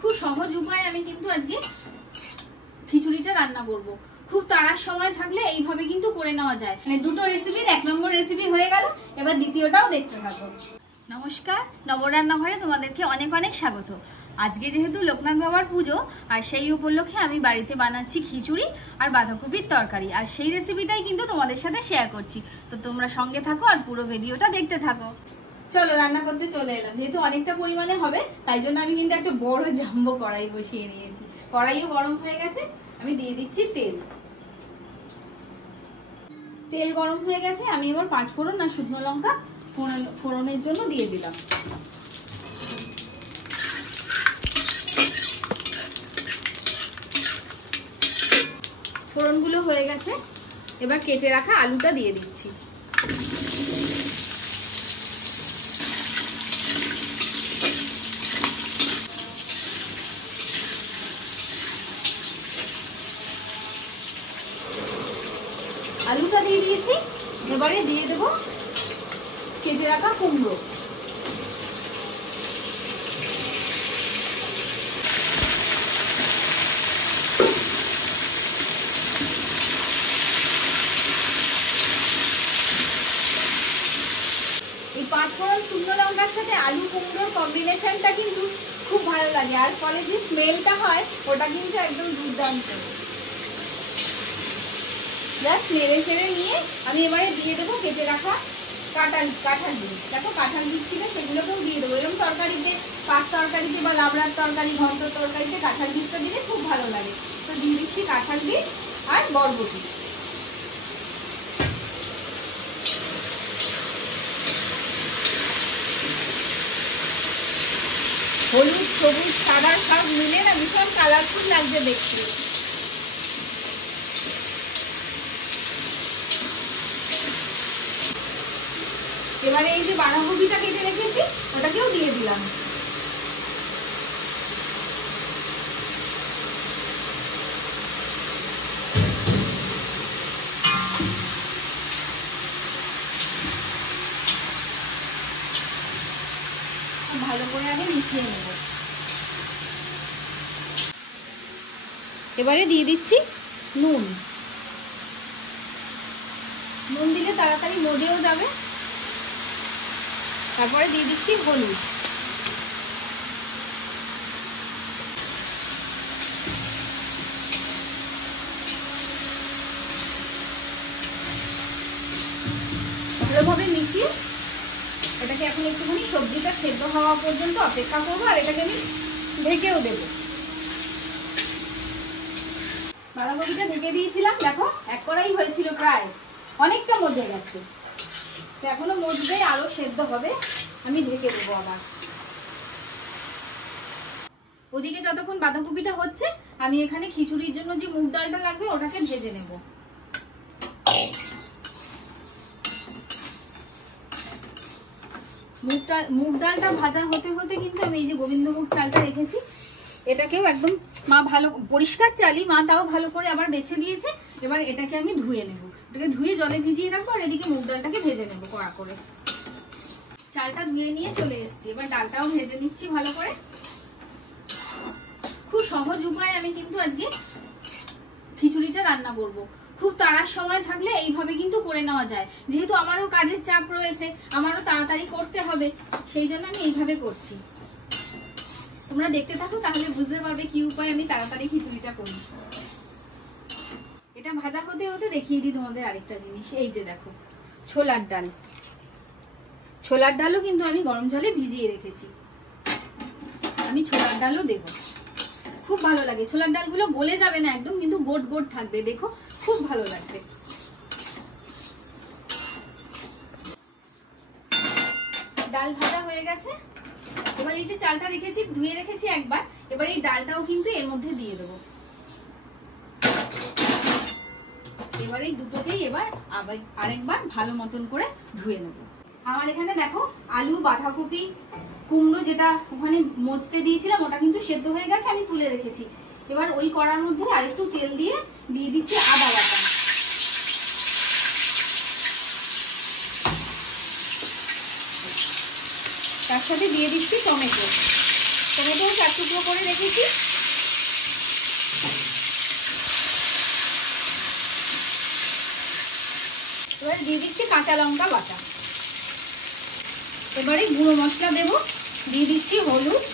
খুব সহজ উপায়ে আমি কিন্তু আজকে খিচুড়িটা রান্না করব। খুব তাড়ার সময় থাকলে এইভাবে কিন্তু করে নেওয়া যায়। মানে দুটো রেসিপির 1 নম্বর রেসিপি হয়ে গেল। এবার দ্বিতীয়টাও দেখতে থাকো। নমস্কার, নবরান্নাঘরে তোমাদেরকে অনেক অনেক স্বাগত। আজকে যেহেতু লোকনাথ বাবার পুজো, আর সেই উপলক্ষে আমি বাড়িতে বানাচ্ছি খিচুড়ি আর বাঁধাকপির তরকারি, আর সেই রেসিপিটাই কিন্তু তোমাদের সাথে শেয়ার করছি। তো তোমরা সঙ্গে থাকো আর পুরো ভিডিওটা দেখতে থাকো। চলো রান্না করতে চলে এলাম। যেহেতু অনেকটা পরিমাণে হবে, তাই জন্য আমি কিন্তু একটা বড় জাম্বো কড়াই বসিয়ে নিয়েছি। কড়াইও গরম হয়ে গেছে, আমি দিয়ে দিচ্ছি তেল। তেল গরম হয়ে গেছে, আমি এবার 5 ফোড়ন আর শুকনো লঙ্কা ফোড়নের জন্য দিয়ে দিলাম। ফোড়নগুলো হয়ে গেছে, এবার কেটে রাখা আলুটা দিয়ে দিচ্ছি। আলুটা দিয়ে দিয়েছি, এবারে দিয়ে দেবো কেটে রাখা কুমড়ো। এই 5 ফোড়ন শুকনো লঙ্কার সাথে আলু কুমড়োর কম্বিনেশনটা কিন্তু খুব ভালো লাগে, আর ফলে যে স্মেলটা হয় ওটা কিন্তু একদম দুর্দান্ত। জাস্ট নেড়ে চেড়ে নিয়ে আমি এবারে দিয়ে দেবো কেটে রাখা কাঁঠাল বীজ। দেখো কাঁঠাল বীজ ছিল, সেগুলোকেও দিয়ে দেবো। এরকম তরকারিতে, পাঁচ তরকারিতে বা লাবড়ার তরকারি, ঘন্ট তরকারিতে কাঁঠাল বীজটা দিলে খুব ভালো লাগে। তো দিয়ে দিচ্ছি কাঁঠাল বীজ আর বরবটি। হলুদ, সবুজ, সাদা সব মিলে না ভীষণ কালারফুল লাগছে দেখতে। এবারে এই যে বাঁধাকপিটা কেটে রেখেছি ওটাকেও দিয়ে দিলাম। ভালো করে আগে মিশিয়ে নেব। এবারে দিয়ে দিচ্ছি নুন। নুন দিলে তাড়াতাড়ি মজেও যাবে। তারপরে দিয়ে দিচ্ছি হলুদ। ভালোভাবে মিশিয়ে এটাকে এখন একটুখানি সবজিটা সেদ্ধ হওয়া পর্যন্ত অপেক্ষা করবো, আর এটাকে আমি ঢেকেও দেবো। বাঁধাকপিটা ঢেকে দিয়েছিলাম, দেখো 1 কড়াই হয়েছিল, প্রায় অনেকটা মজে গেছে। তো এখনো মজবে, আরো সেদ্ধ হবে, আমি ঢেকে দেবো আবার। ওদিকে যতক্ষণ বাঁধাকপিটা হচ্ছে, আমি এখানে খিচুড়ির জন্য যে মুগ ডালটা লাগবে ওটাকে ভেজে নেব। মুগ ডালটা ভাজা হতে হতে কিন্তু আমি এই যে গোবিন্দভোগ চালটা রেখেছি, এটাকেও একদম মা ভালো পরিষ্কার চালই, মা তাও ভালো করে আবার বেছে দিয়েছে। এবার এটাকে আমি ধুয়ে নেব, এটাকে ধুয়ে জলে ভিজিয়ে রাখবো, আর এদিকে মুগ ডালটাকে ভেজে নেব কড়া করে। চালটা ধুয়ে নিয়ে চলে এসেছি, এবার ডালটাও ভেজে নিচ্ছি ভালো করে। খুব সহজ উপায়ে আমি কিন্তু আজকে খিচুড়িটা রান্না করব। খুব তাড়ার সময় থাকলে এইভাবে কিন্তু করে নেওয়া যায়। যেহেতু আমারও কাজের চাপ রয়েছে, আমারও তাড়াতাড়ি করতে হবে, সেই জন্য আমি এইভাবে করছি। তোমরা দেখতে থাকো, তাহলে বুঝতে পারবে কি উপায়ে আমি তাড়াতাড়ি খিচুড়িটা করি। এটা ভাজা হতে হতে দেখিয়ে দিই তোমাদের আরেকটা জিনিস। এই যে দেখো ছোলার ডাল, ছোলার ডালও কিন্তু আমি গরম জলে ভিজিয়ে রেখেছি। আমি ছোলার ডালও দেবো, খুব ভালো লাগে। ছোলার ডালগুলো গলে যাবে না একদম, কিন্তু গোট গোট থাকবে, দেখো খুব ভালো লাগবে। ডাল ভাজা হয়ে গেছে, এবার এই যে চালটা রেখেছি, ধুয়ে রেখেছি একবার, এবার এই ডালটাও কিন্তু এর মধ্যে দিয়ে দেবো। এবার এই দুটোকেই এবার আরেকবার ভালো মতন করে ধুয়ে নেব। আমার এখানে দেখো আলু, বাঁধাকপি, কুমড়ো যেটা ওখানে মজতে দিয়েছিলাম ওটা কিন্তু সেদ্ধ হয়ে গেছে, আমি তুলে রেখেছি। এবার ওই কড়ার মধ্যে আরেকটু তেল দিয়ে দিচ্ছি আদা বাটা। তার সাথে দিয়ে দিচ্ছি টমেটো। টমেটো 4 টুকরো করে রেখেছি। এবার দিয়ে দিচ্ছি কাঁচা লঙ্কা বাটা। এবারে গুঁড়ো মশলা দেব। দিয়ে দিচ্ছি হলুদ,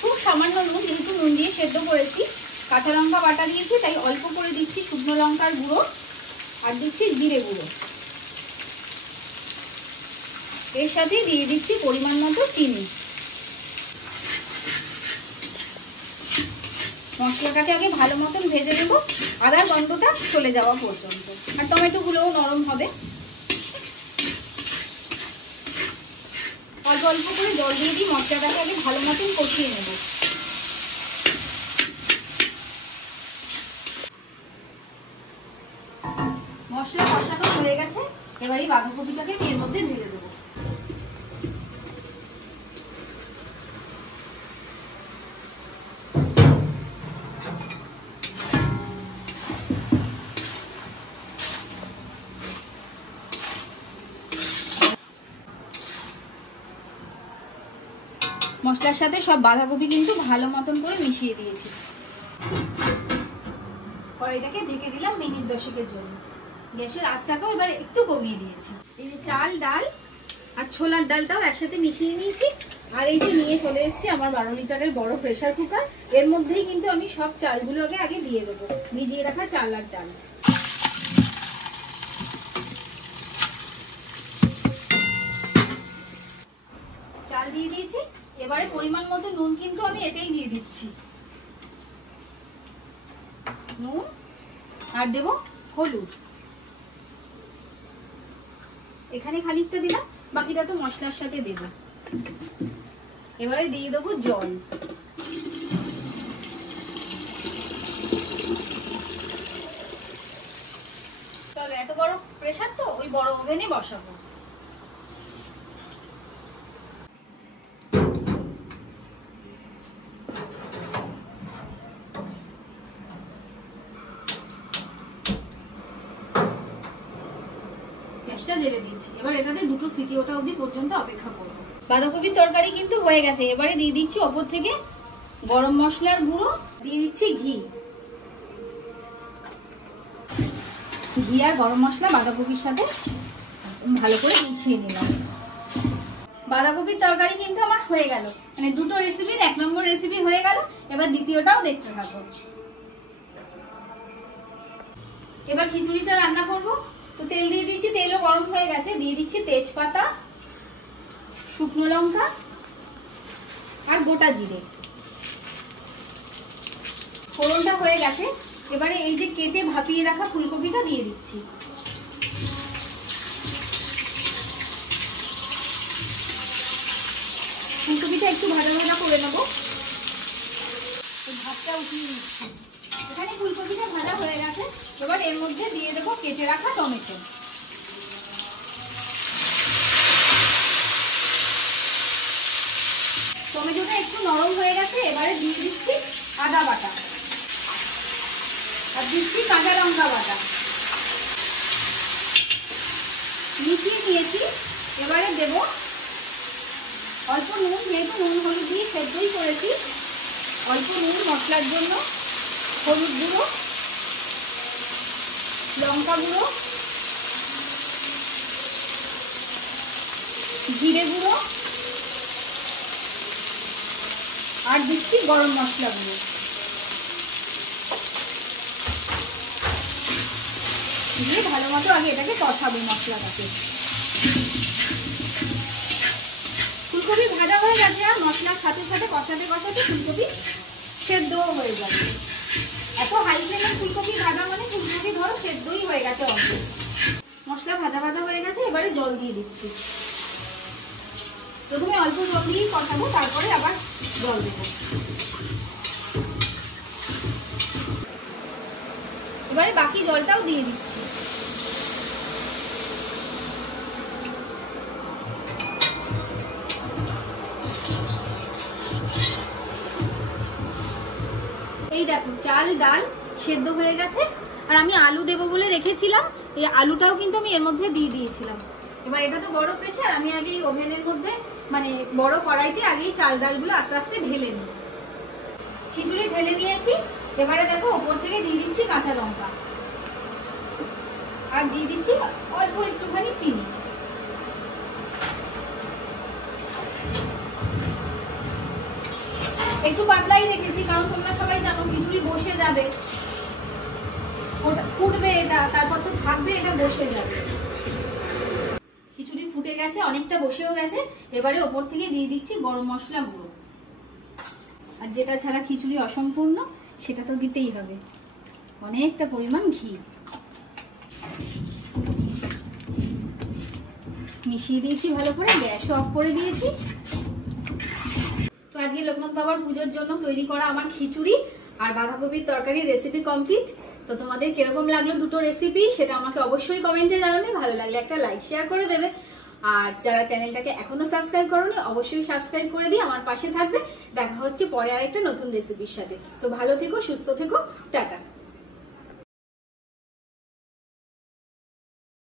খুব সামান্য নুন, যেহেতু নুন দিয়ে সেদ্ধ করেছি। কাঁচা লঙ্কা বাটা দিয়েছি তাই অল্প করে দিচ্ছি শুকনো লঙ্কার গুঁড়ো, আর দিচ্ছি জিরে গুঁড়ো। এর সাথে দিয়ে দিচ্ছি পরিমাণ মতো চিনি। মশলাটাকে আগে ভালো মতন ভেজে নেব, আদার গন্ধটা চলে যাওয়া পর্যন্ত, আর টমেটোগুলোও নরম হবে। অল্প অল্প করে জল দিয়ে দিই, মশলাটাকে আগে ভালো মতন কষিয়ে নেব। মশলা কষানো হয়ে গেছে, এবার এই বাঁধাকপিটাকে এর মধ্যে ঢেলে দেবো। মশলার সাথে সব বাঁধাকপি কিন্তু ভালো মতন করে মিশিয়ে দিয়েছি। কড়াইটাকে ঢেকে দিলাম মিনিট 10 জন্য। গ্যাসের আঁচটাকেও এবার একটু কমিয়ে দিয়েছি। এই যে চাল, ডাল আর ছোলার ডালটাও একসাথে মিশিয়ে নিয়েছি। আর এই যে নিয়ে চলে এসেছি আমার 12 লিটারের বড় প্রেসার কুকার। এর মধ্যেই কিন্তু আমি সব চালগুলো আগে দিয়ে দেবো, ভিজিয়ে রাখা চাল আর ডাল। চাল দিয়ে দিয়েছি। এবারে পরিমাণ মতো নুন কিন্তু আমি এতেই দিয়ে দিচ্ছি, নুন, আর দেব হলুদ। এখানে খানিকটা দিলাম, বাকিটা তো মশলার সাথে দেব। এবারে দিয়ে দেবো জল। চলো, এত বড় প্রেসার তো ওই বড় ওভেনে বসাবো। জেলে দিয়েছি। এবার এটাতে 2টো সিটি ওঠা অবধি পর্যন্ত অপেক্ষা করব। বাঁধাকপির তরকারি কিন্তু হয়ে গেছে। এবারে দিয়ে দিচ্ছি ওপর থেকে গরম মশলার গুঁড়ো, দিয়ে দিচ্ছি ঘি। ঘি আর গরম মশলা বাঁধাকপির সাথে ভালো করে মিশিয়ে নিলাম। বাঁধাকপির তরকারি কিন্তু আমার হয়ে গেল, মানে 2টো রেসিপির 1 নম্বর রেসিপি হয়ে গেল। এবার দ্বিতীয়টাও দেখতে থাকো। এবার খিচুড়িটা রান্না করব। তো তেল দিয়ে দিচ্ছি, তেলও গরম হয়ে গেছে। দিয়ে দিচ্ছি তেজপাতা, শুকনো লঙ্কা আর গোটা জিরে। ফোড়নটা হয়ে গেছে। এবারে এই যে কেটে ভাপিয়ে রাখা ফুলকপিটা দিয়ে দিচ্ছি। ফুলকপিটা একটু ভাজা ভাজা করে নেব। ভাতটা উঠিয়ে নিচ্ছি। এখানে ফুলকপিটা ভাজা হয়ে গেছে। এবার এর মধ্যে দিয়ে দেবো কেটে রাখা টমেটো। টমেটোটা একটু নরম হয়ে গেছে। এবারে দিয়ে দিচ্ছি আদা বাটা, আর দিচ্ছি কাঁচা লঙ্কা বাটা। মিশিয়ে নিয়েছি। এবারে দেব অল্প নুন, যেহেতু নুন হলুদ দিয়ে সেদ্ধই করেছি। অল্প নুন মশলার জন্য, হলুদ গুঁড়ো, লঙ্কা গুঁড়ো, জিরে গুঁড়ো, আর দিচ্ছি গরম মশলা গুঁড়ো। দিয়ে ভালো মতো আগে এটাকে কষাবো মশলাটাকে। ফুলকপি ভাজা হয়ে গেছে, আর মশলার সাথে সাথে কষাতে কষাতে ফুলকপি সেদ্ধও হয়ে যাবে। এত হাই ফ্লেমে ফুলকপি ভাজা মানে ফুলকপি ধরো সেদ্ধই হয়ে গেছে অর্ধেক। মশলা ভাজা ভাজা হয়ে গেছে। এবারে জল দিয়ে দিচ্ছি। প্রথমে অল্প জল দিয়েই কষাবো, তারপরে আবার জল দেবো। এবারে বাকি জলটাও দিয়ে দিচ্ছি। এই দেখো চাল ডাল সেদ্ধ হয়ে গেছে। আর আমি আলু দেবো বলে রেখেছিলাম, এই আলুটাও কিন্তু আমি এর মধ্যে দিয়ে দিয়েছিলাম। এবার এটা তো বড় প্রেসার, আমি আগে ওভেনের মধ্যে মানে বড় কড়াইতে আগেই চাল ডালগুলো আস্তে আস্তে ঢেলে নিই। খিচুড়ি ঢেলে নিয়েছি, এবারে দেখো ওপর থেকে দিয়ে দিচ্ছি কাঁচা লঙ্কা আর দিয়ে দিচ্ছি অল্প একটুখানি চিনি। একটু পাতলাই রেখেছি কারণ তোমরা সবাই জানো খিচুড়ি বসে যাবে, ওটা ফুটবে, এটা তারপর তো থাকবে, এটা বসে যাবে। খিচুড়ি ফুটে গেছে, অনেকটা বসেও গেছে। এবারে ওপর থেকে দিয়ে দিচ্ছি গরম মশলা গুঁড়ো, আর যেটা ছাড়া খিচুড়ি অসম্পূর্ণ সেটা তো দিতেই হবে, অনেকটা পরিমাণ ঘি মিশিয়ে দিয়েছি ভালো করে, গ্যাসও অফ করে দিয়েছি। তো আজকে লোকনাথ বাবার পুজোর জন্য তৈরি করা আমার খিচুড়ি আর বাঁধাকপির তরকারি রেসিপি কমপ্লিট। তো তোমাদের কিরকম লাগলো দুটো রেসিপি সেটা আমাকে অবশ্যই কমেন্টে জানাবে, ভালো লাগলে একটা লাইক শেয়ার করে দেবে। আর যারা চ্যানেলটাকে এখনো সাবস্ক্রাইব করোনি অবশ্যই সাবস্ক্রাইব করে দিয়ে আমার পাশে থাকবে। দেখা হচ্ছে পরে আরেকটা নতুন রেসিপির সাথে। তো ভালো থেকো, সুস্থ থেকো, টাটা।